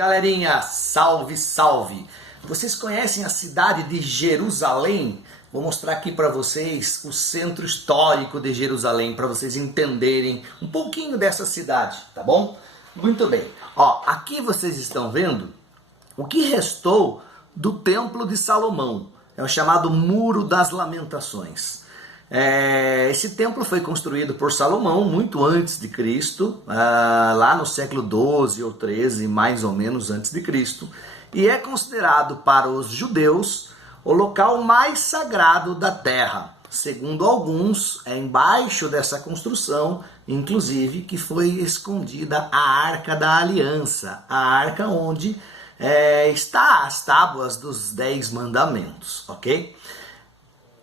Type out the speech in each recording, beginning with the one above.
Galerinha, salve, salve! Vocês conhecem a cidade de Jerusalém? Vou mostrar aqui para vocês o centro histórico de Jerusalém, para vocês entenderem um pouquinho dessa cidade, tá bom? Muito bem. Ó, aqui vocês estão vendo o que restou do Templo de Salomão. É o chamado Muro das Lamentações. Esse templo foi construído por Salomão muito antes de Cristo, lá no século 12 ou 13, mais ou menos antes de Cristo, e é considerado para os judeus o local mais sagrado da terra. Segundo alguns, é embaixo dessa construção, inclusive, que foi escondida a Arca da Aliança, a arca onde está as tábuas dos 10 mandamentos, ok?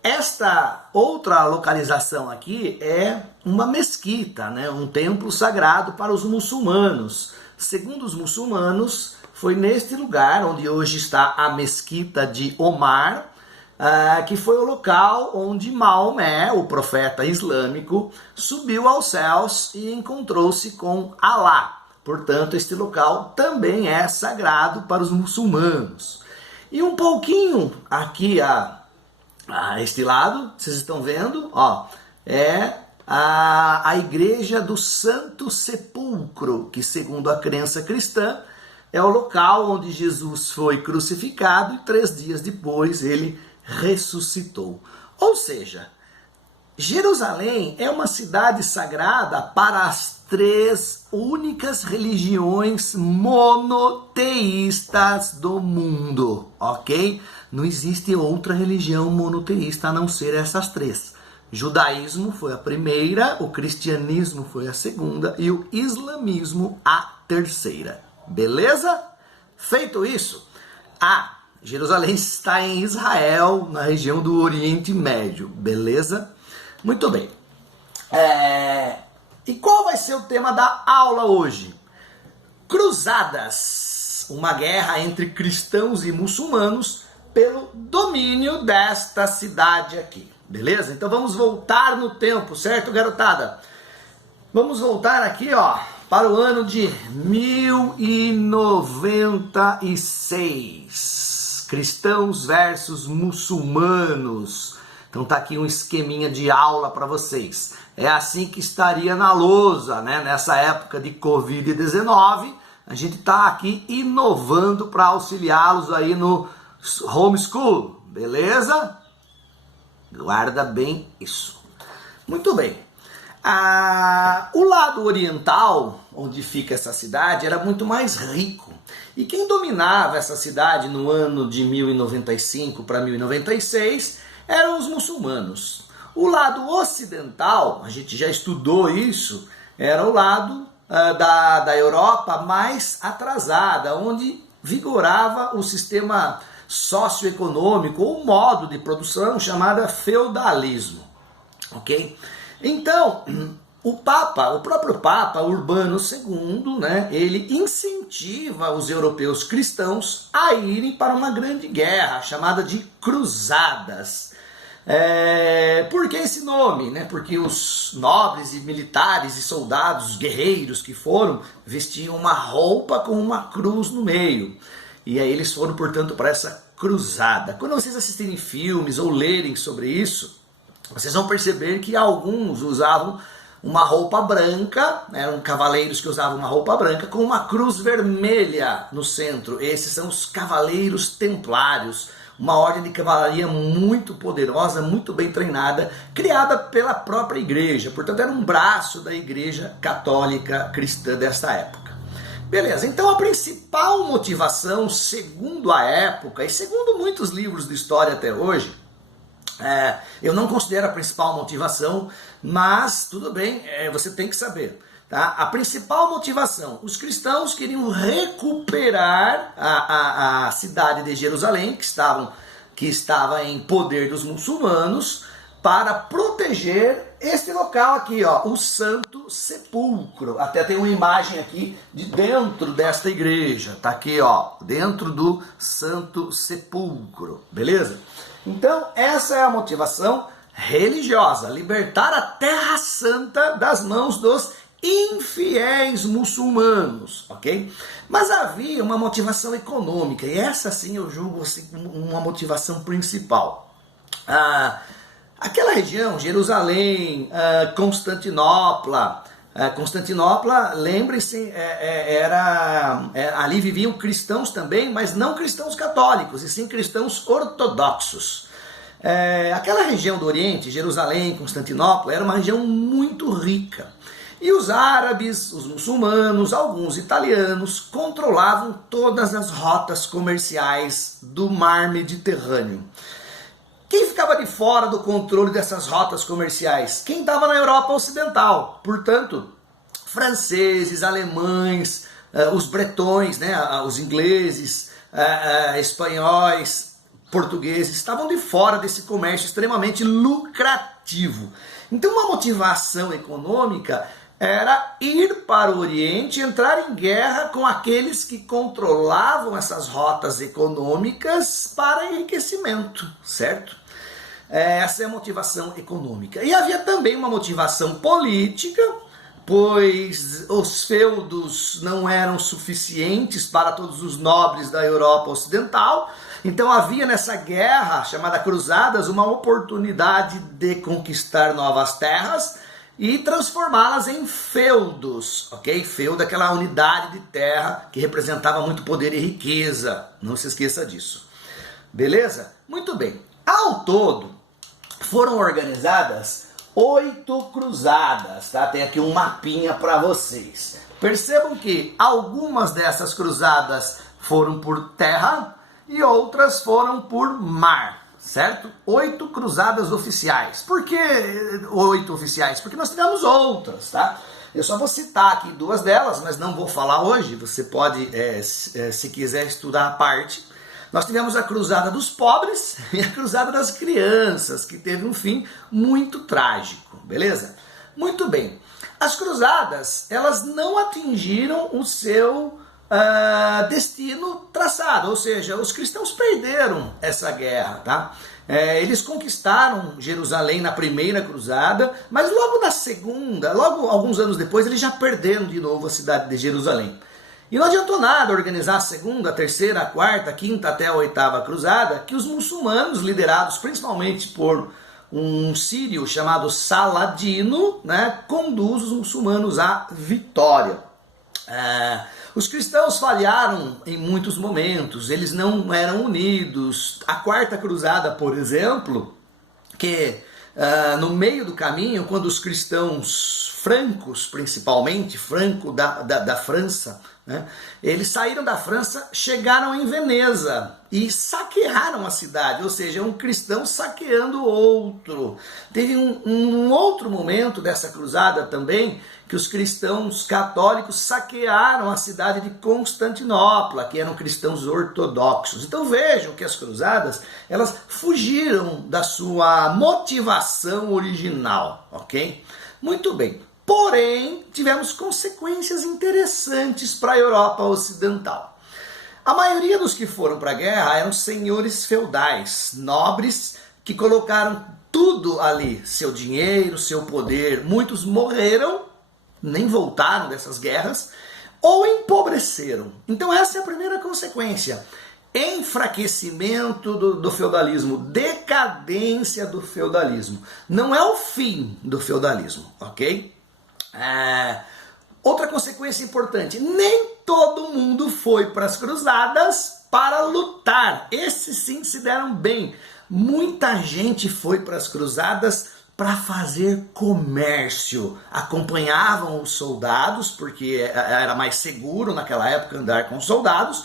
Esta outra localização aqui é uma mesquita, né? Um templo sagrado para os muçulmanos. Segundo os muçulmanos, foi neste lugar onde hoje está a mesquita de Omar, que foi o local onde Maomé, o profeta islâmico, subiu aos céus e encontrou-se com Alá. Portanto, este local também é sagrado para os muçulmanos. E um pouquinho aqui a este lado, vocês estão vendo, ó, é a igreja do Santo Sepulcro, que segundo a crença cristã, é o local onde Jesus foi crucificado e 3 dias depois ele ressuscitou. Ou seja, Jerusalém é uma cidade sagrada para as 3 únicas religiões monoteístas do mundo, ok? Não existe outra religião monoteísta a não ser essas 3. Judaísmo foi a primeira, o cristianismo foi a segunda e o islamismo a terceira. Beleza? Feito isso, Jerusalém está em Israel, na região do Oriente Médio. Beleza? Muito bem. E qual vai ser o tema da aula hoje? Cruzadas. Uma guerra entre cristãos e muçulmanos pelo domínio desta cidade aqui. Beleza? Então vamos voltar no tempo, certo, garotada? Vamos voltar aqui, ó, para o ano de 1096. Cristãos versus muçulmanos. Então tá aqui um esqueminha de aula para vocês. É assim que estaria na lousa, né? Nessa época de Covid-19, a gente tá aqui inovando para auxiliá-los aí no homeschool, beleza? Guarda bem isso. Muito bem. O lado oriental, onde fica essa cidade, era muito mais rico. E quem dominava essa cidade no ano de 1095 para 1096 eram os muçulmanos. O lado ocidental, a gente já estudou isso, era o lado da Europa mais atrasada, onde vigorava o sistema socioeconômico ou modo de produção chamado feudalismo, ok? Então, o próprio Papa Urbano II, né, ele incentiva os europeus cristãos a irem para uma grande guerra chamada de Cruzadas. Por que esse nome? Né? Porque os nobres e militares e soldados, guerreiros que foram, vestiam uma roupa com uma cruz no meio. E aí eles foram, portanto, para essa cruzada. Quando vocês assistirem filmes ou lerem sobre isso, vocês vão perceber que alguns usavam uma roupa branca, eram cavaleiros que usavam uma roupa branca com uma cruz vermelha no centro. Esses são os cavaleiros templários, uma ordem de cavalaria muito poderosa, muito bem treinada, criada pela própria igreja. Portanto, era um braço da igreja católica cristã desta época. Beleza, então a principal motivação, segundo a época e segundo muitos livros de história até hoje, eu não considero a principal motivação, mas tudo bem, você tem que saber. Tá? A principal motivação, os cristãos queriam recuperar a cidade de Jerusalém, que estava em poder dos muçulmanos, para proteger este local aqui, ó, o Santo Sepulcro. Até tem uma imagem aqui de dentro desta igreja, tá aqui, ó, dentro do Santo Sepulcro, beleza? Então, essa é a motivação religiosa, libertar a Terra Santa das mãos dos infiéis muçulmanos, ok? Mas havia uma motivação econômica, e essa sim eu julgo assim, uma motivação principal. Aquela região, Jerusalém, Constantinopla, lembre-se, ali viviam cristãos também, mas não cristãos católicos, e sim cristãos ortodoxos. Aquela região do Oriente, Jerusalém, Constantinopla, era uma região muito rica. E os árabes, os muçulmanos, alguns italianos controlavam todas as rotas comerciais do mar Mediterrâneo. Quem ficava de fora do controle dessas rotas comerciais? Quem estava na Europa Ocidental. Portanto, franceses, alemães, os bretões, né, os ingleses, espanhóis, portugueses, estavam de fora desse comércio extremamente lucrativo. Então, uma motivação econômica era ir para o Oriente, entrar em guerra com aqueles que controlavam essas rotas econômicas para enriquecimento, certo? Essa é a motivação econômica. E havia também uma motivação política, pois os feudos não eram suficientes para todos os nobres da Europa Ocidental. Então havia nessa guerra, chamada Cruzadas, uma oportunidade de conquistar novas terras e transformá-las em feudos, ok? Feudo, aquela unidade de terra que representava muito poder e riqueza. Não se esqueça disso. Beleza? Muito bem. Ao todo, foram organizadas 8 cruzadas, tá? Tem aqui um mapinha para vocês. Percebam que algumas dessas cruzadas foram por terra e outras foram por mar, certo? 8 cruzadas oficiais. Por que 8 oficiais? Porque nós tivemos outras, tá? Eu só vou citar aqui 2 delas, mas não vou falar hoje. Você pode, se quiser estudar a parte. Nós tivemos a cruzada dos pobres e a cruzada das crianças, que teve um fim muito trágico, beleza? Muito bem. As cruzadas, elas não atingiram o seu destino traçado, ou seja, os cristãos perderam essa guerra, tá? Eles conquistaram Jerusalém na primeira cruzada, mas logo na segunda, logo alguns anos depois, eles já perderam de novo a cidade de Jerusalém. E não adiantou nada organizar a segunda, a terceira, a quarta, a quinta até a 8ª cruzada, que os muçulmanos, liderados principalmente por um sírio chamado Saladino, né, conduz os muçulmanos à vitória. Os cristãos falharam em muitos momentos, eles não eram unidos. A 4ª cruzada, por exemplo, que no meio do caminho, quando os cristãos francos, principalmente, franco da França, né, eles saíram da França, chegaram em Veneza e saquearam a cidade, ou seja, um cristão saqueando outro. Teve um outro momento dessa cruzada também, que os cristãos católicos saquearam a cidade de Constantinopla, que eram cristãos ortodoxos. Então vejam que as cruzadas, elas fugiram da sua motivação original, ok? Muito bem. Porém, tivemos consequências interessantes para a Europa Ocidental. A maioria dos que foram para a guerra eram senhores feudais, nobres, que colocaram tudo ali, seu dinheiro, seu poder. Muitos morreram, nem voltaram dessas guerras, ou empobreceram. Então essa é a primeira consequência. Enfraquecimento do feudalismo, decadência do feudalismo. Não é o fim do feudalismo, ok? Outra consequência importante, nem todo mundo foi para as cruzadas para lutar. Esses sim se deram bem. Muita gente foi para as cruzadas para fazer comércio. Acompanhavam os soldados, porque era mais seguro naquela época andar com soldados,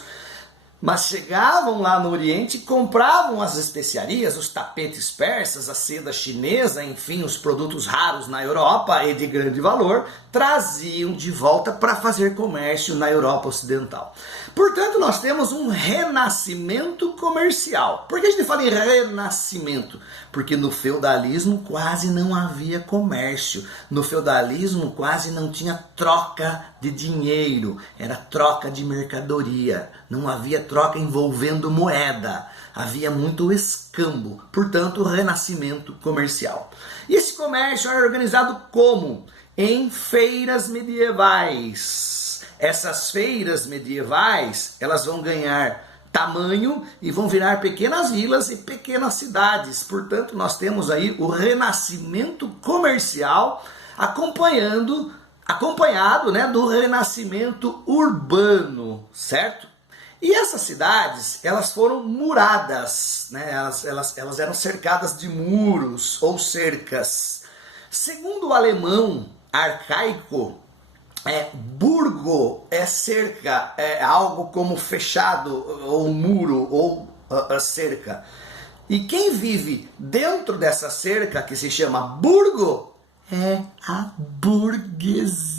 mas chegavam lá no Oriente, compravam as especiarias, os tapetes persas, a seda chinesa, enfim, os produtos raros na Europa e de grande valor, traziam de volta para fazer comércio na Europa Ocidental. Portanto, nós temos um renascimento comercial. Por que a gente fala em renascimento? Porque no feudalismo quase não havia comércio. No feudalismo quase não tinha troca de dinheiro. Era troca de mercadoria. Não havia troca envolvendo moeda. Havia muito escambo. Portanto, renascimento comercial. E esse comércio era organizado como? em feiras medievais. Essas feiras medievais, elas vão ganhar tamanho e vão virar pequenas vilas e pequenas cidades. Portanto, nós temos aí o renascimento comercial acompanhado, né, do renascimento urbano, certo? E essas cidades, elas foram muradas, né? Elas eram cercadas de muros ou cercas. Segundo o alemão arcaico, burgo é cerca, é algo como fechado, ou muro, ou cerca. E quem vive dentro dessa cerca, que se chama burgo, é a burguesia.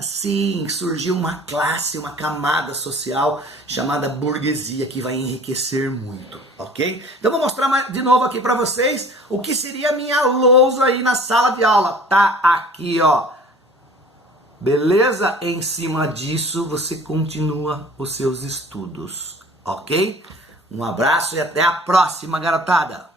Sim, surgiu uma classe, uma camada social chamada burguesia que vai enriquecer muito, ok? Então vou mostrar de novo aqui para vocês o que seria a minha lousa aí na sala de aula. Tá aqui, ó. Beleza? Em cima disso você continua os seus estudos, ok? Um abraço e até a próxima, garotada!